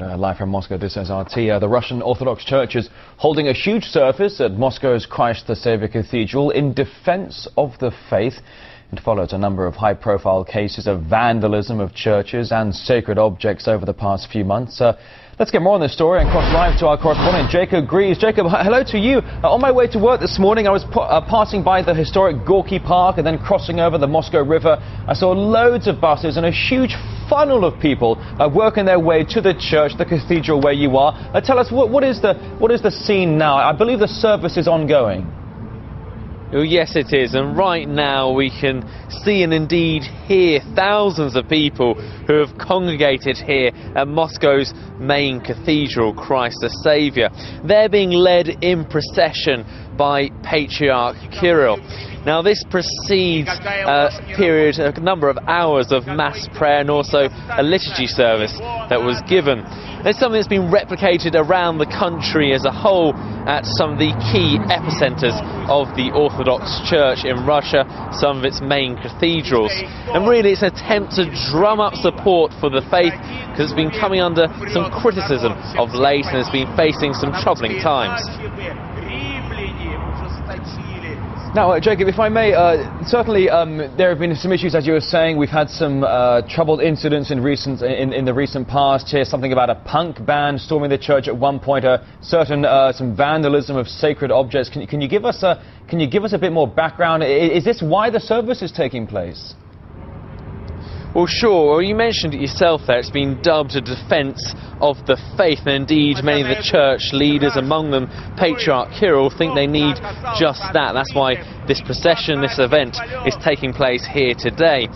Live from Moscow, this is RT. The Russian Orthodox Church is holding a huge service at Moscow's Christ the Saviour Cathedral in defence of the faith. It follows a number of high-profile cases of vandalism of churches and sacred objects over the past few months. Let's get more on this story and cross live to our correspondent, Jacob Greaves. Jacob, hello to you. On my way to work this morning, I was passing by the historic Gorky Park and then crossing over the Moscow River. I saw loads of buses and a huge funnel of people working their way to the church, the cathedral where you are. Tell us, what is the scene now? I believe the service is ongoing. Well, yes, it is, and right now we can see and indeed hear thousands of people who have congregated here at Moscow's main cathedral, Christ the Saviour. They're being led in procession by Patriarch Kirill. Now, this precedes a number of hours of mass prayer and also a liturgy service that was given. It's something that's been replicated around the country as a whole at some of the key epicentres of the Orthodox Church in Russia, some of its main cathedrals. And really it's an attempt to drum up support for the faith, because it's been coming under some criticism of late and has been facing some troubling times. Now, Jacob, if I may, certainly there have been some issues, as you were saying. We've had some troubled incidents in the recent past. Here's something about a punk band storming the church at one point, some vandalism of sacred objects. Can you give us a bit more background? Is this why the service is taking place? Well, sure. Well, you mentioned it yourself there. It's been dubbed a defence of the faith, and indeed many of the church leaders, among them Patriarch Kirill, think they need just that. That's why this procession, this event, is taking place here today.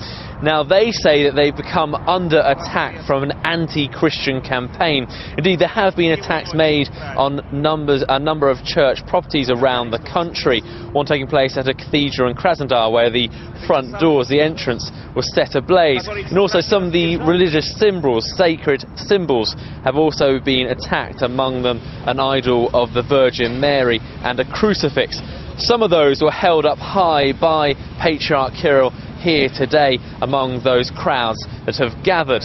Now, they say that they've become under attack from an anti-Christian campaign. Indeed, there have been attacks made on a number of church properties around the country. One taking place at a cathedral in Krasnodar, where the front doors, the entrance, was set ablaze. And also some of the religious symbols, sacred symbols, have also been attacked, among them an idol of the Virgin Mary and a crucifix. Some of those were held up high by Patriarch Kirill here today among those crowds that have gathered.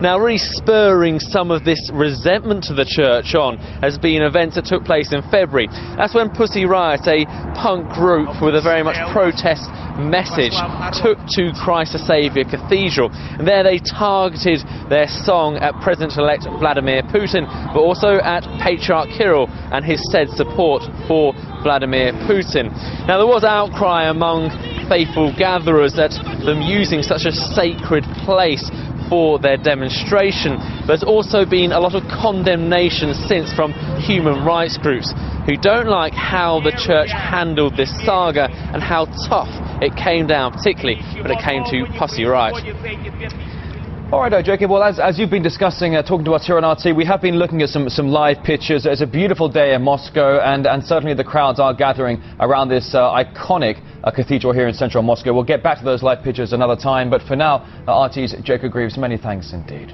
Now, really spurring some of this resentment to the church on has been events that took place in February. That's when Pussy Riot, a punk group with a very much protest message, took to Christ the Saviour Cathedral. And there they targeted their song at President-elect Vladimir Putin, but also at Patriarch Kirill and his said support for Vladimir Putin. Now, there was outcry among faithful gatherers at them using such a sacred place for their demonstration. There's also been a lot of condemnation since from human rights groups who don't like how the church handled this saga and how tough it came down, particularly when it came to Pussy Riot. All right, Jacob, well, as you've been discussing, talking to us here on RT, we have been looking at some live pictures. It's a beautiful day in Moscow, and certainly the crowds are gathering around this iconic cathedral here in central Moscow. We'll get back to those live pictures another time, but for now, RT's Jacob Greaves, many thanks indeed.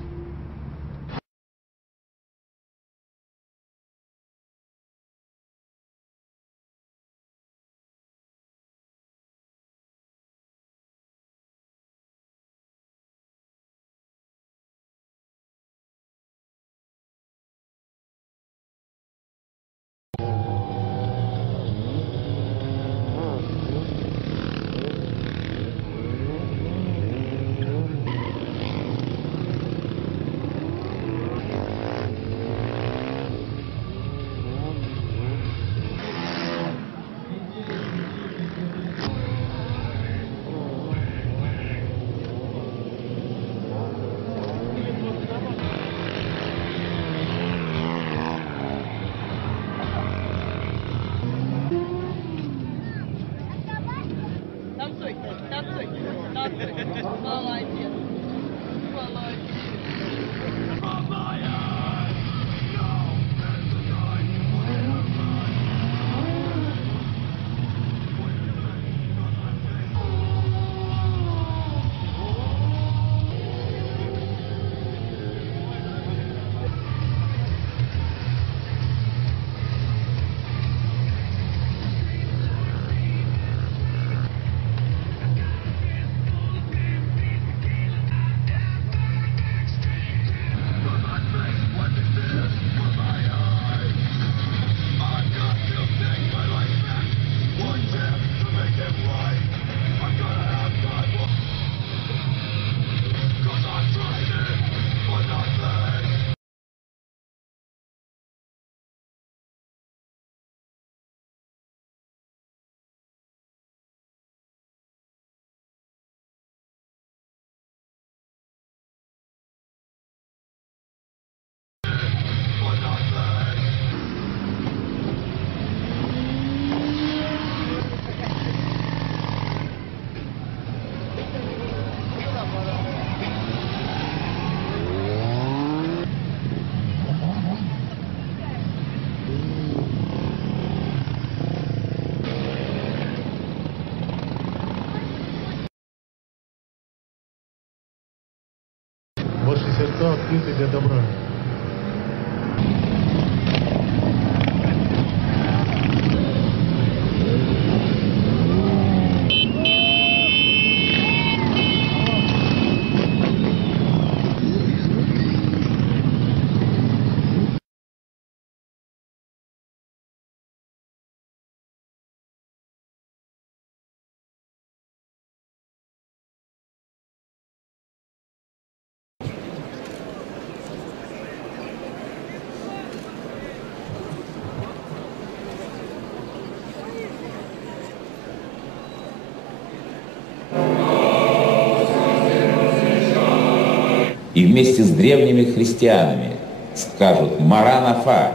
и вместе с древними христианами скажут «Маранафа,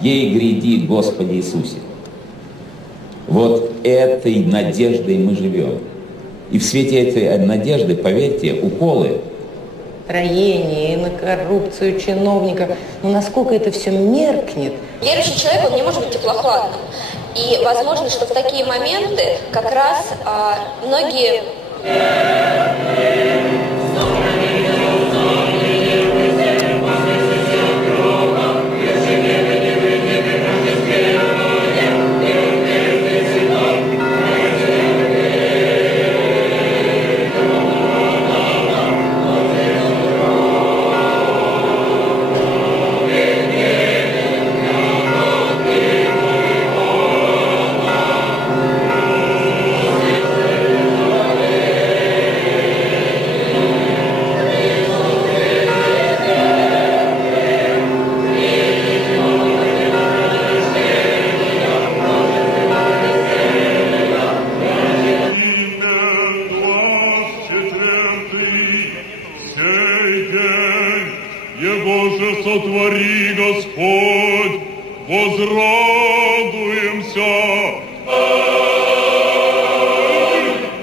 ей гряди, Господи Иисусе». Вот этой надеждой мы живем. И в свете этой надежды, поверьте, уколы строение, и на коррупцию чиновников. Но насколько это все меркнет. Верующий человек, он не может быть теплохладным. И возможно, что в такие моменты как раз многие... Сотвори, Господь, возрадуемся,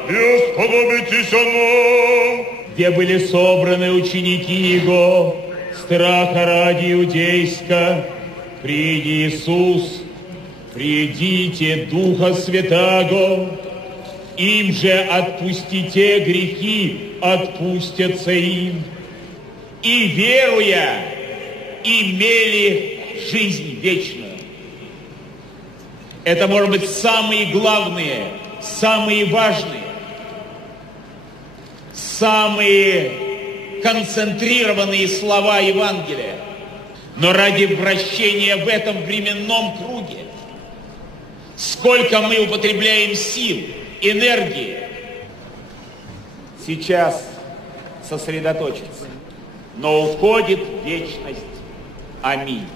и сподобитесь нам. Где были собраны ученики Его, страха ради иудейска, приди Иисус, придите Духа Святаго, им же отпустите грехи, отпустятся им, и веруя, имели жизнь вечную. Это, может быть, самые главные, самые важные, самые концентрированные слова Евангелия. Но ради вращения в этом временном круге, сколько мы употребляем сил, энергии, сейчас сосредоточиться, но уходит в вечность. Аминь.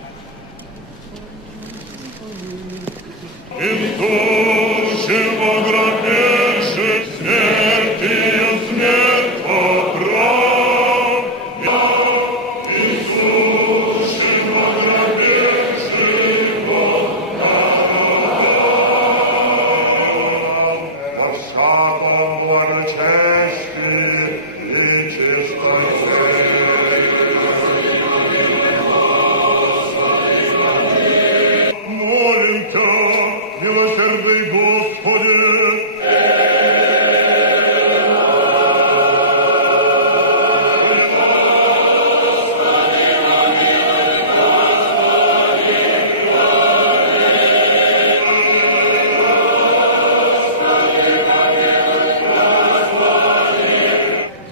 Иисусова гробнице смертия смерть поправ. Иисусова гробнице поправ. Во всяком благочестии и чистой милосердный Господи.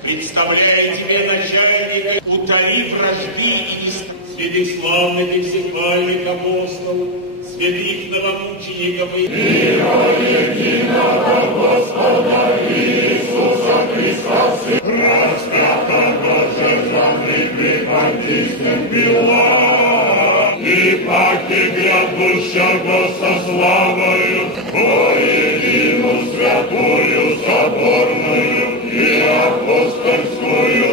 Представляю тебе, начальника, утоли вражды и святых славных и всехвальных апостолов, святых новомучеников и единого Господа Иисуса Христа, распятого жертвами преподобным Пилат, и паки грядущего со славою, воедину святую соборную и апостольскую.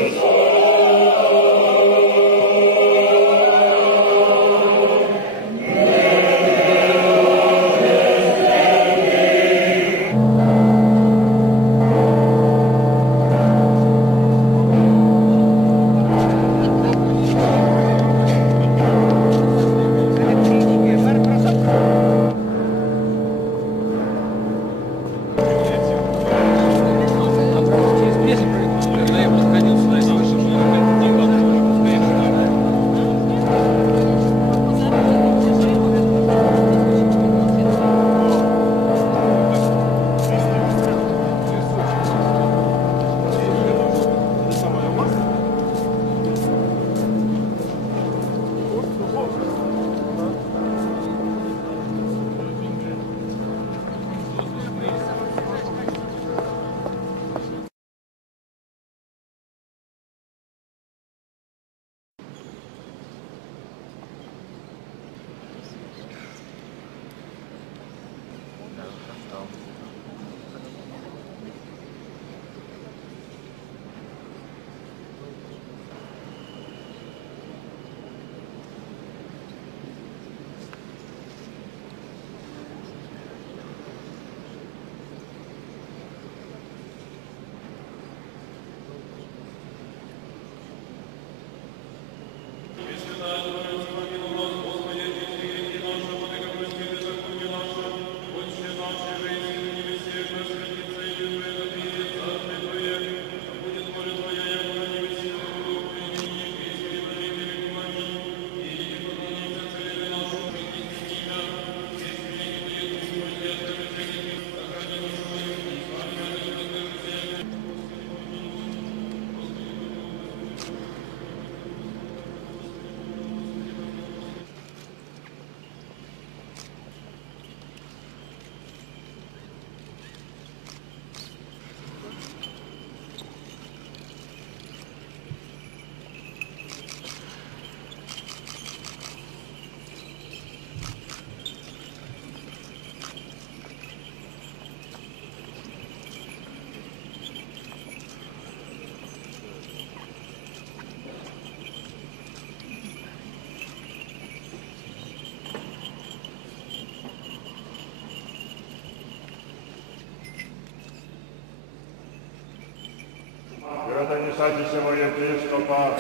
всесадисего епископа,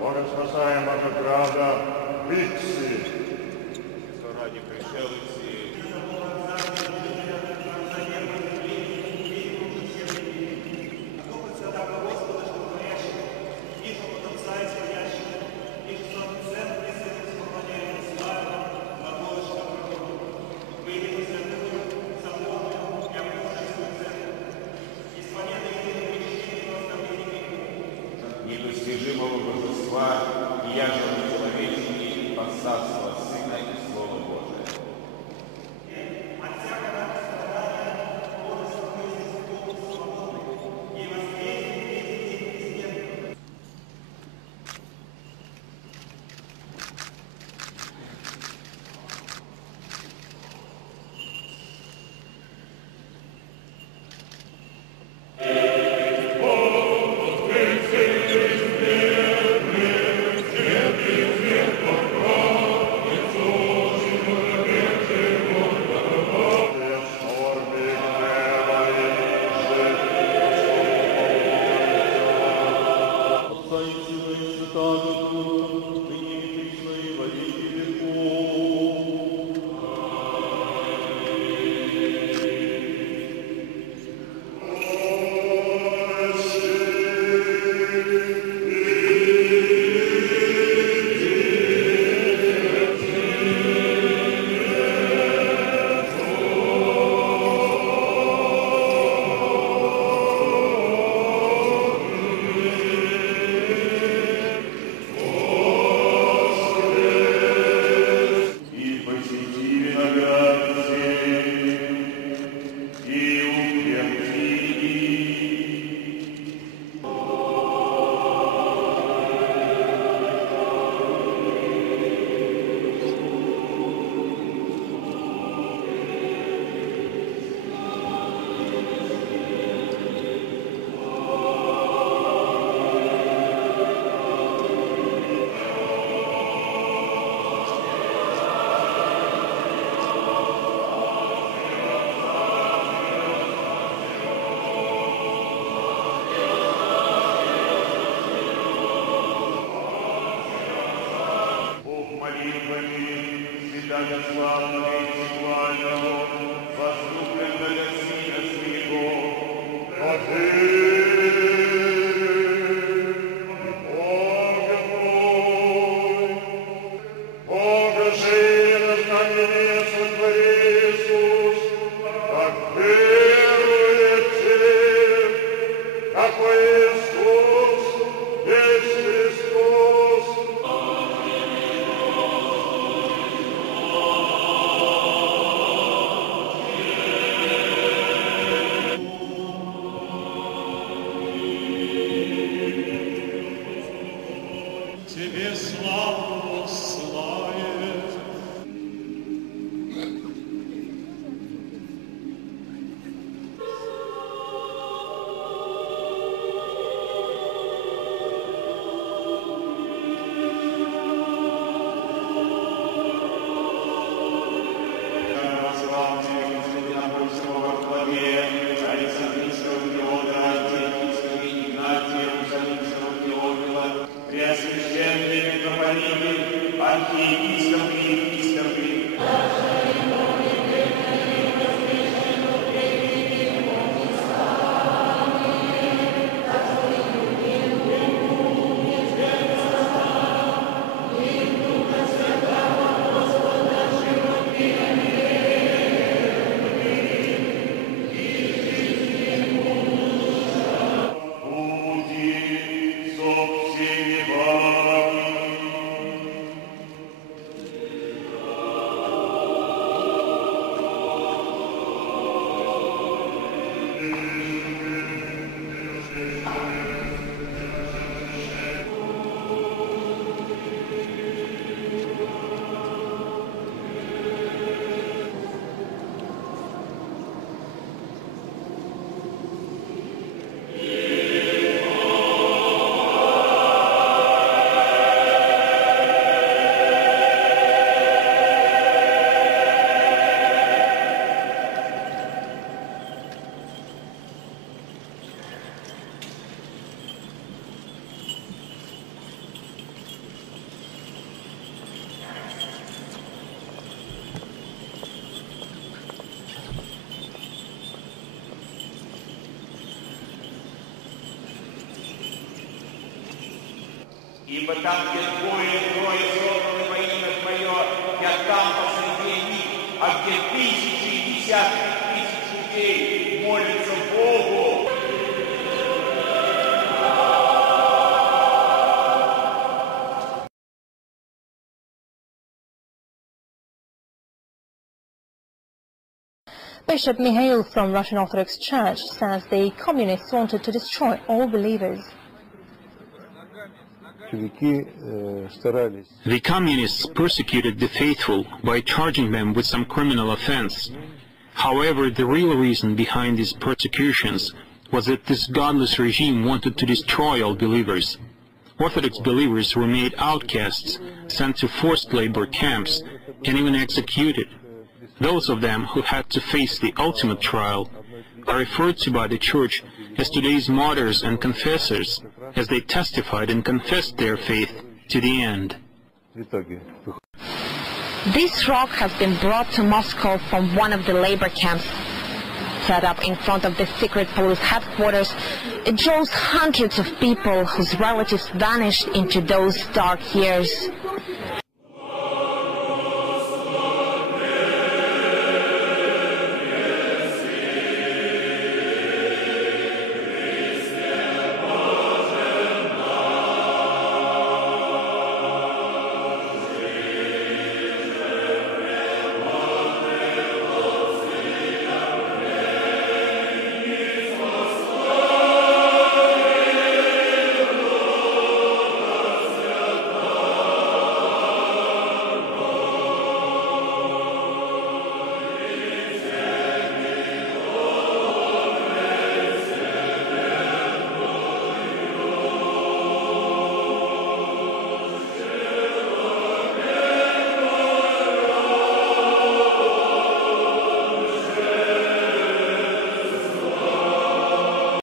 богоспасаемого града Витси. Ради пришелцы. Непостижимого божества и яжного человечения, посадства Сына и Слова Божия. Ибо там, где двое собраны во имя Твое, я там посреди них, а где тысячи и десятки тысяч людей молятся Богу. Bishop Mihail from Russian Orthodox Church says the communists wanted to destroy all believers. The communists persecuted the faithful by charging them with some criminal offense. However, the real reason behind these persecutions was that this godless regime wanted to destroy all believers. Orthodox believers were made outcasts, sent to forced labor camps, and even executed. Those of them who had to face the ultimate trial are referred to by the Church as today's martyrs and confessors, as they testified and confessed their faith to the end. This rock has been brought to Moscow from one of the labor camps. Set up in front of the secret police headquarters, it draws hundreds of people whose relatives vanished into those dark years.